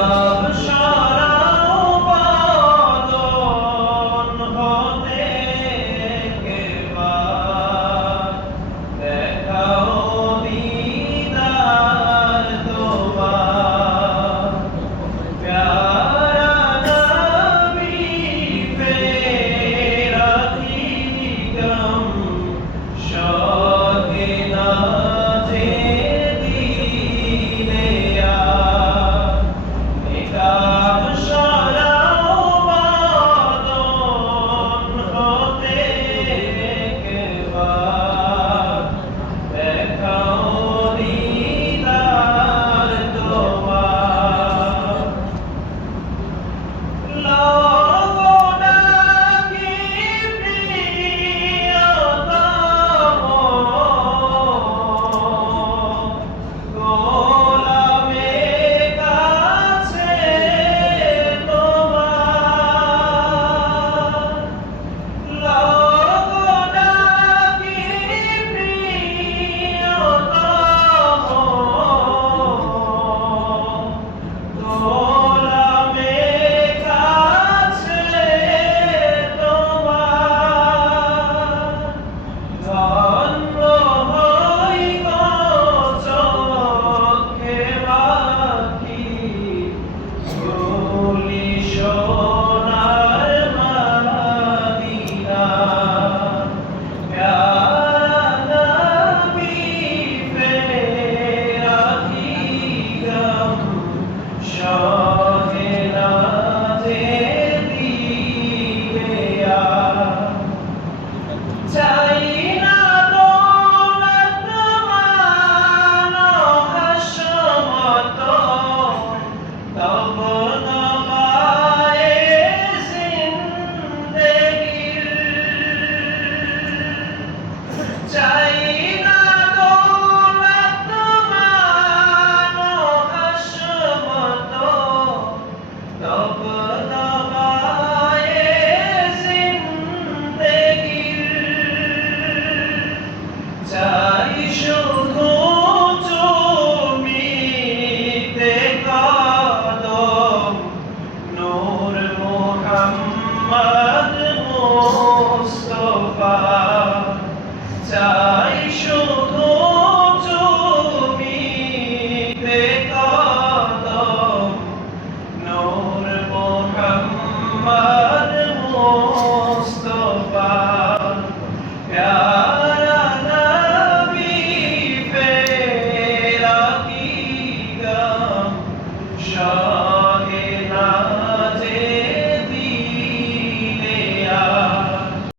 감사합니다. show.